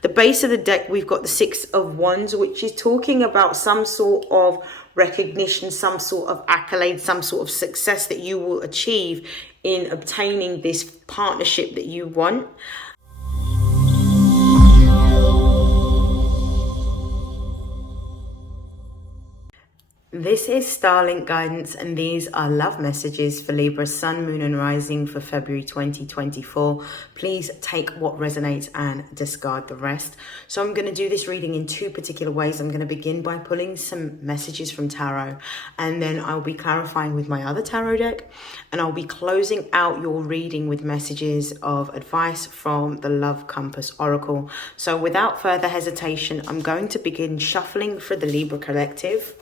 The base of the deck, we've got the Six of Wands, which is talking about some sort of recognition, some sort of accolade, some sort of success that you will achieve in obtaining this partnership that you want. This is StarLink guidance, and these are love messages for Libra, Sun, Moon and Rising for February 2024. Please take what resonates and discard the rest. So I'm going to do this reading in two particular ways. I'm going to begin by pulling some messages from tarot, and then I'll be clarifying with my other tarot deck, and I'll be closing out your reading with messages of advice from the Love Compass Oracle. So without further hesitation, I'm going to begin shuffling for the Libra collective.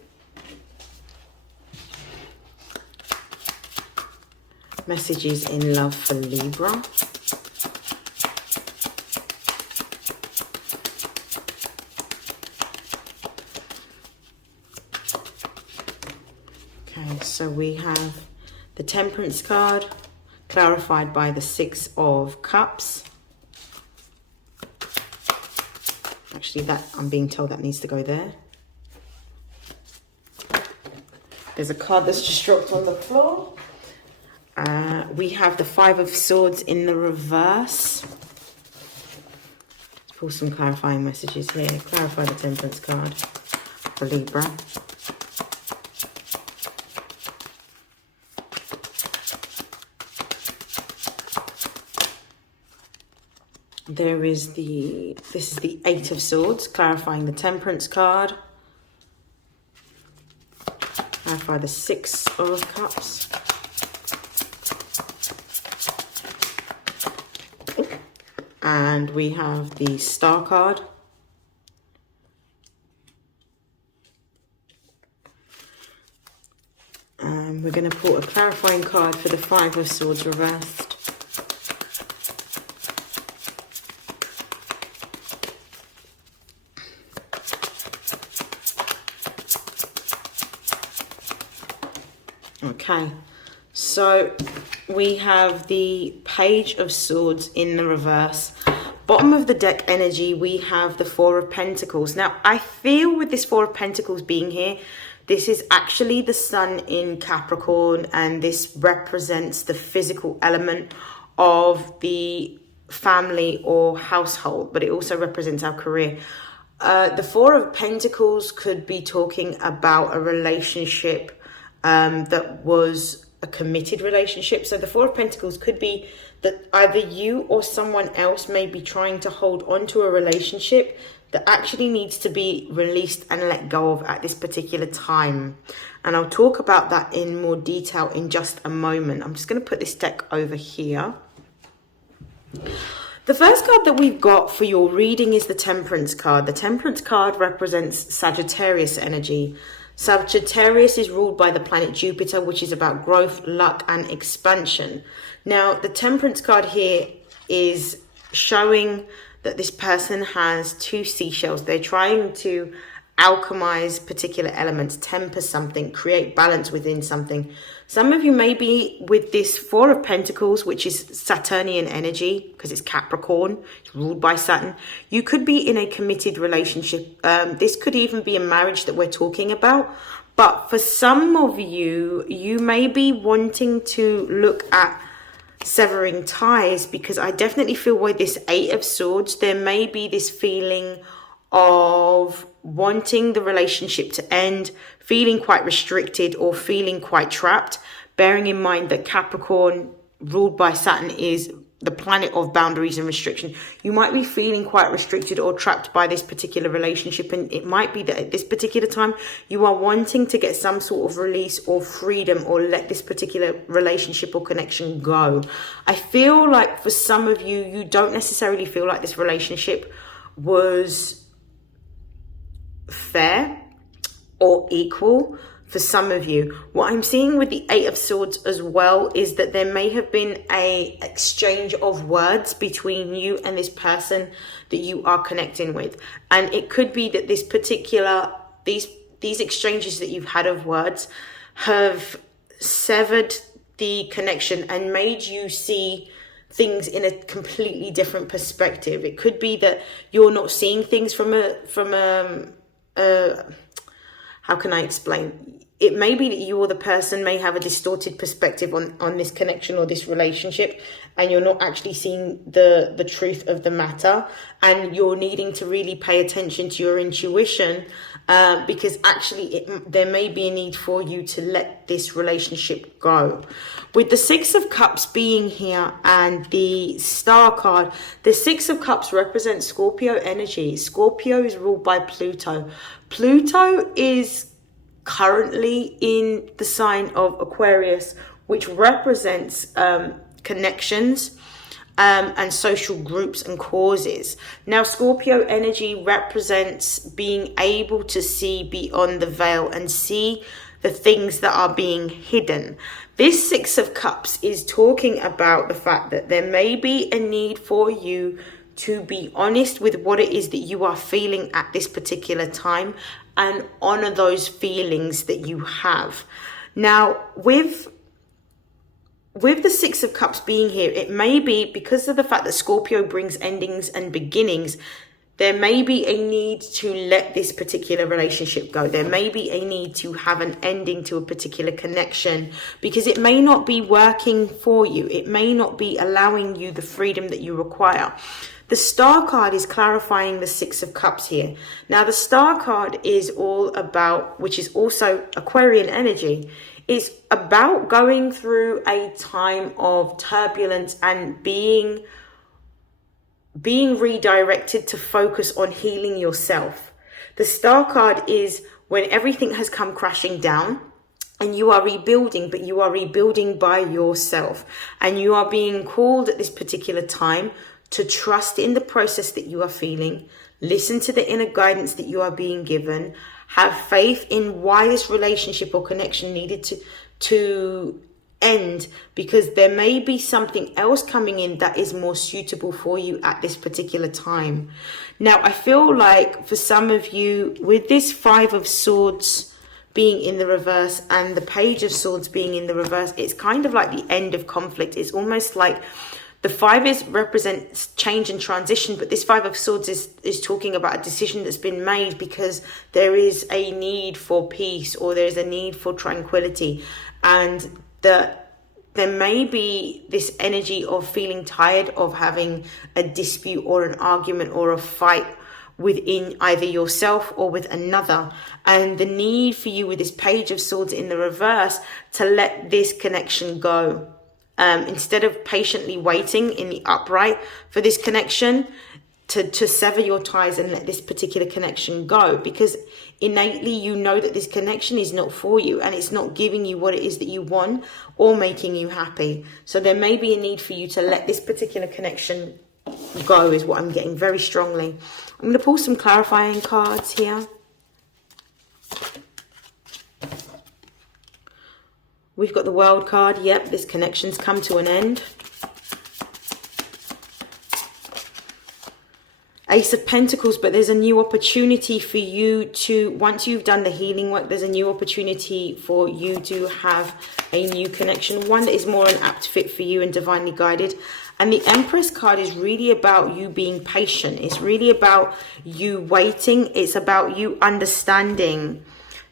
Messages in love for Libra. Okay, so we have the Temperance card, clarified by the Six of Cups. Actually, that I'm being told that needs to go there. There's a card that's just dropped on the floor. We have the Five of Swords in the reverse. Let's pull some clarifying messages here. Clarify the Temperance card for Libra. This is the Eight of Swords, clarifying the Temperance card. Clarify the Six of Cups. And we have the Star card. And we're going to pull a clarifying card for the Five of Swords reversed. Okay, so we have the Page of Swords in the reverse. Bottom of the deck energy, we have the Four of Pentacles. Now, I feel with this Four of Pentacles being here, this is actually the Sun in Capricorn, and this represents the physical element of the family or household, but it also represents our career. The Four of Pentacles could be talking about a relationship that was a committed relationship. So the Four of Pentacles could be that either you or someone else may be trying to hold on to a relationship that actually needs to be released and let go of at this particular time. And I'll talk about that in more detail in just a moment. I'm just going to put this deck over here. The first card that we've got for your reading is the Temperance card. The Temperance card represents Sagittarius energy. Sagittarius is ruled by the planet Jupiter, which is about growth, luck, and expansion. Now, the Temperance card here is showing that this person has two seashells. They're trying to alchemize particular elements, temper something, create balance within something. Some of you may be with this Four of Pentacles, which is Saturnian energy, because it's Capricorn, it's ruled by Saturn. You could be in a committed relationship. This could even be a marriage that we're talking about. But for some of you, you may be wanting to look at severing ties, because I definitely feel with this Eight of Swords, there may be this feeling of wanting the relationship to end, feeling quite restricted or feeling quite trapped, bearing in mind that Capricorn, ruled by Saturn, is the planet of boundaries and restriction. You might be feeling quite restricted or trapped by this particular relationship, and it might be that at this particular time you are wanting to get some sort of release or freedom, or let this particular relationship or connection go. I feel like for some of you, you don't necessarily feel like this relationship was fair or equal. For some of you, what I'm seeing with the Eight of Swords as well is that there may have been a exchange of words between you and this person that you are connecting with, and it could be that this particular these exchanges that you've had of words have severed the connection and made you see things in a completely different perspective. It could be that you're not seeing things from a how can I explain? It may be that you or the person may have a distorted perspective on this connection or this relationship, and you're not actually seeing the truth of the matter, and you're needing to really pay attention to your intuition, because actually there may be a need for you to let this relationship go. With the Six of Cups being here and the Star card, the Six of Cups represents Scorpio energy. Scorpio is ruled by Pluto. Pluto is currently in the sign of Aquarius, which represents connections and social groups and causes. Now, Scorpio energy represents being able to see beyond the veil and see the things that are being hidden. This Six of Cups is talking about the fact that there may be a need for you to be honest with what it is that you are feeling at this particular time and honor those feelings that you have. Now, with the Six of Cups being here, it may be because of the fact that Scorpio brings endings and beginnings, there may be a need to let this particular relationship go. There may be a need to have an ending to a particular connection because it may not be working for you. It may not be allowing you the freedom that you require. The Star card is clarifying the Six of Cups here. Now, the Star card is all about, which is also Aquarian energy, it's about going through a time of turbulence and being redirected to focus on healing yourself. The Star card is when everything has come crashing down and you are rebuilding, but you are rebuilding by yourself. And you are being called at this particular time to trust in the process that you are feeling, listen to the inner guidance that you are being given, have faith in why this relationship or connection needed to end, because there may be something else coming in that is more suitable for you at this particular time. Now, I feel like for some of you, with this Five of Swords being in the reverse and the Page of Swords being in the reverse, it's kind of like the end of conflict. It's almost like the five represents change and transition, but this Five of Swords is talking about a decision that's been made because there is a need for peace or there is a need for tranquility. And there may be this energy of feeling tired of having a dispute or an argument or a fight within either yourself or with another. And the need for you with this Page of Swords in the reverse to let this connection go. Instead of patiently waiting in the upright for this connection, to sever your ties and let this particular connection go, because innately you know that this connection is not for you and it's not giving you what it is that you want or making you happy. So there may be a need for you to let this particular connection go, is what I'm getting very strongly. I'm going to pull some clarifying cards here. We've got the World card. Yep, this connection's come to an end. Ace of Pentacles, but there's a new opportunity for you to, once you've done the healing work, there's a new opportunity for you to have a new connection, one that is more an apt fit for you and divinely guided. And the Empress card is really about you being patient. It's really about you waiting. It's about you understanding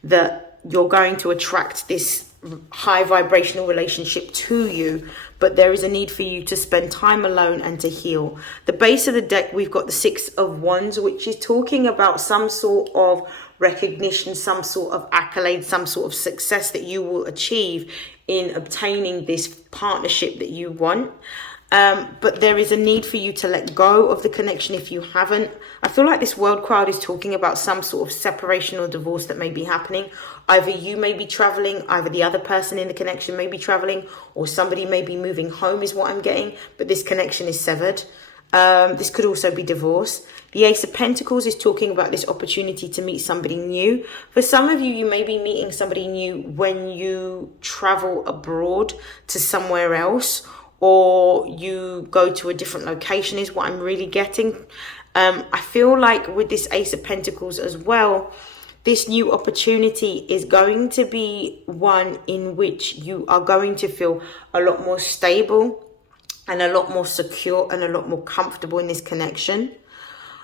that you're going to attract this high vibrational relationship to you, but there is a need for you to spend time alone and to heal. The base of the deck, we've got the Six of Wands, which is talking about some sort of recognition, some sort of accolade, some sort of success that you will achieve in obtaining this partnership that you want. But there is a need for you to let go of the connection if you haven't. I feel like this World card is talking about some sort of separation or divorce that may be happening. Either you may be traveling, either the other person in the connection may be traveling, or somebody may be moving home is what I'm getting. But this connection is severed. This could also be divorce. The Ace of Pentacles is talking about this opportunity to meet somebody new. For some of you, you may be meeting somebody new when you travel abroad to somewhere else, or you go to a different location is what I'm really getting. I feel like with this Ace of Pentacles as well, this new opportunity is going to be one in which you are going to feel a lot more stable and a lot more secure and a lot more comfortable in this connection.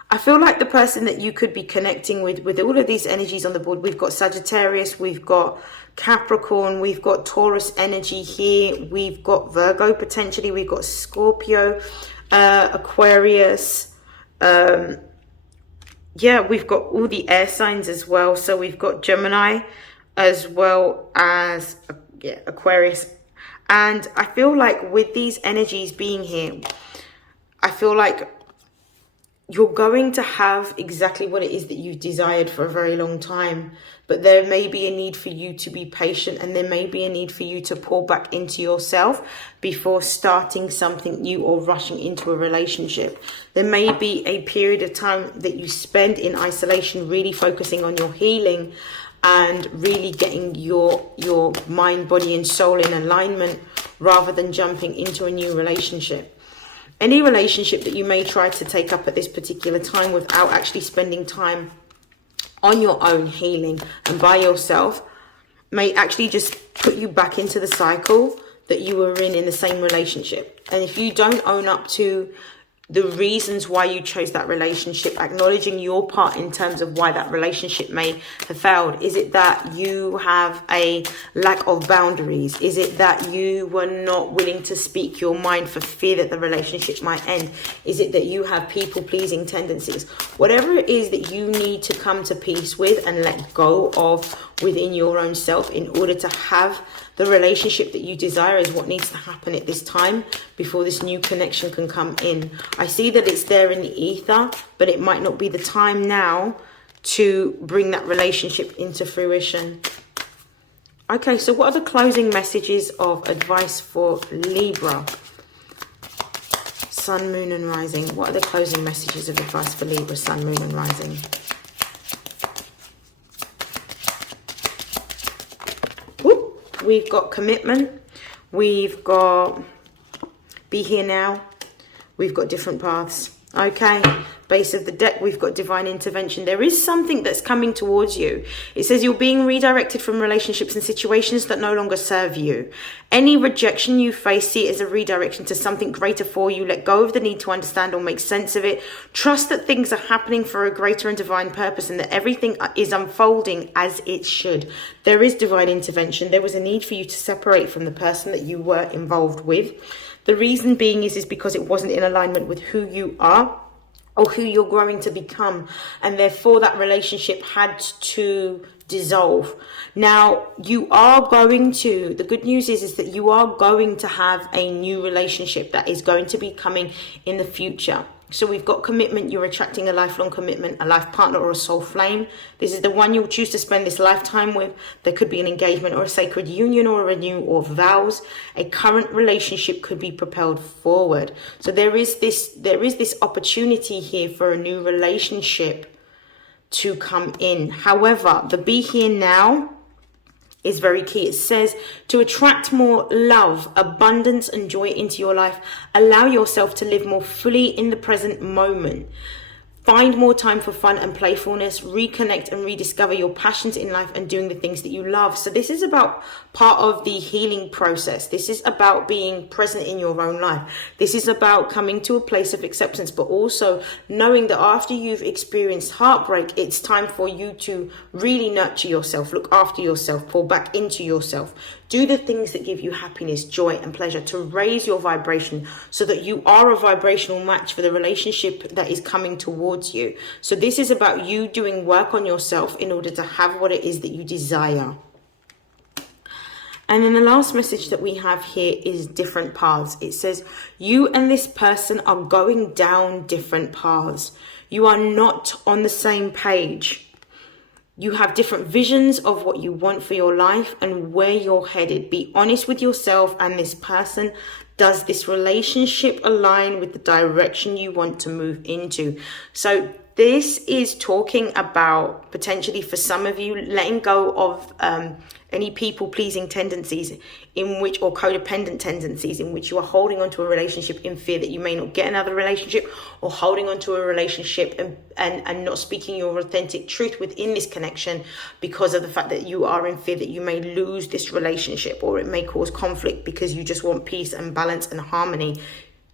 I feel like the person that you could be connecting with all of these energies on the board, we've got Sagittarius, we've got Capricorn, we've got Taurus energy here, we've got Virgo potentially, we've got Scorpio, Aquarius, yeah, we've got all the air signs as well. So we've got Gemini as well as Aquarius. And I feel like with these energies being here, I feel like you're going to have exactly what it is that you've desired for a very long time. But there may be a need for you to be patient, and there may be a need for you to pour back into yourself before starting something new or rushing into a relationship. There may be a period of time that you spend in isolation, really focusing on your healing and really getting your mind, body and soul in alignment rather than jumping into a new relationship. Any relationship that you may try to take up at this particular time without actually spending time on your own healing and by yourself may actually just put you back into the cycle that you were in the same relationship. And if you don't own up to the reasons why you chose that relationship, acknowledging your part in terms of why that relationship may have failed. Is it that you have a lack of boundaries? Is it that you were not willing to speak your mind for fear that the relationship might end? Is it that you have people-pleasing tendencies? Whatever it is that you need to come to peace with and let go of within your own self in order to have the relationship that you desire is what needs to happen at this time before this new connection can come in. I see that it's there in the ether, but it might not be the time now to bring that relationship into fruition. Okay, so what are the closing messages of advice for Libra? Sun, Moon and Rising. What are the closing messages of advice for Libra, Sun, Moon and Rising? We've got commitment, we've got be here now, we've got different paths. Okay, base of the deck, we've got divine intervention. There is something that's coming towards you. It says you're being redirected from relationships and situations that no longer serve you. Any rejection you face, see it as a redirection to something greater for you. Let go of the need to understand or make sense of it. Trust that things are happening for a greater and divine purpose and that everything is unfolding as it should. There is divine intervention. There was a need for you to separate from the person that you were involved with. The reason being is because it wasn't in alignment with who you are or who you're growing to become. And therefore that relationship had to dissolve. Now you are going to, the good news is that you are going to have a new relationship that is going to be coming in the future. So we've got commitment. You're attracting a lifelong commitment, a life partner or a soul flame. This is the one you'll choose to spend this lifetime with. There could be an engagement or a sacred union or a renewal or vows. A current relationship could be propelled forward. So there is this opportunity here for a new relationship to come in. However, the be here now is very key. It says to attract more love, abundance and joy into your life. Allow yourself to live more fully in the present moment. Find more time for fun and playfulness. Reconnect and rediscover your passions in life and doing the things that you love. So this is about part of the healing process. This is about being present in your own life. This is about coming to a place of acceptance, but also knowing that after you've experienced heartbreak, it's time for you to really nurture yourself, look after yourself, pour back into yourself. Do the things that give you happiness, joy and pleasure to raise your vibration so that you are a vibrational match for the relationship that is coming towards you. So this is about you doing work on yourself in order to have what it is that you desire. And then the last message that we have here is different paths. It says you and this person are going down different paths. You are not on the same page. You have different visions of what you want for your life and where you're headed. Be honest with yourself and this person. Does this relationship align with the direction you want to move into? So this is talking about potentially for some of you letting go of any people-pleasing tendencies in which, or codependent tendencies in which you are holding onto a relationship in fear that you may not get another relationship, or holding onto a relationship and not speaking your authentic truth within this connection because of the fact that you are in fear that you may lose this relationship, or it may cause conflict because you just want peace and balance and harmony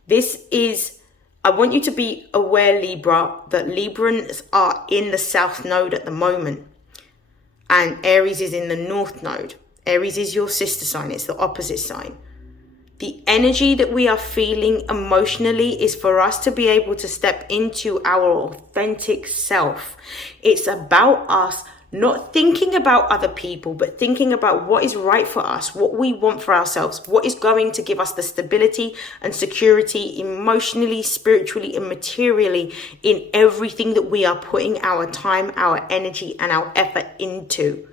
I want you to be aware, Libra, that Librans are in the South Node at the moment. And Aries is in the North Node. Aries is your sister sign. It's the opposite sign. The energy that we are feeling emotionally is for us to be able to step into our authentic self. It's about us not thinking about other people, but thinking about what is right for us, what we want for ourselves, what is going to give us the stability and security emotionally, spiritually, and materially in everything that we are putting our time, our energy, and our effort into.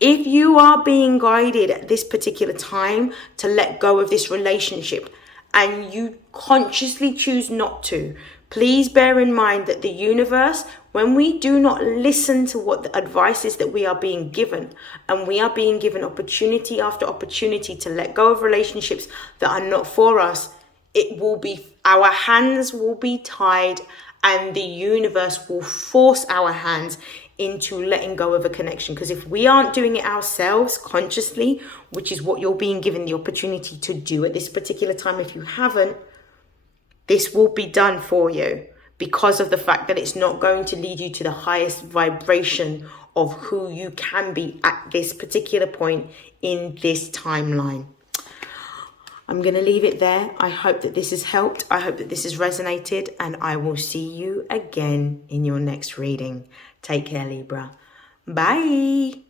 If you are being guided at this particular time to let go of this relationship and you consciously choose not to, please bear in mind that the universe, when we do not listen to what the advice is that we are being given, and we are being given opportunity after opportunity to let go of relationships that are not for us, our hands will be tied and the universe will force our hands into letting go of a connection. Because if we aren't doing it ourselves consciously, which is what you're being given the opportunity to do at this particular time, if you haven't, this will be done for you because of the fact that it's not going to lead you to the highest vibration of who you can be at this particular point in this timeline. I'm going to leave it there. I hope that this has helped. I hope that this has resonated, and I will see you again in your next reading. Take care, Libra. Bye.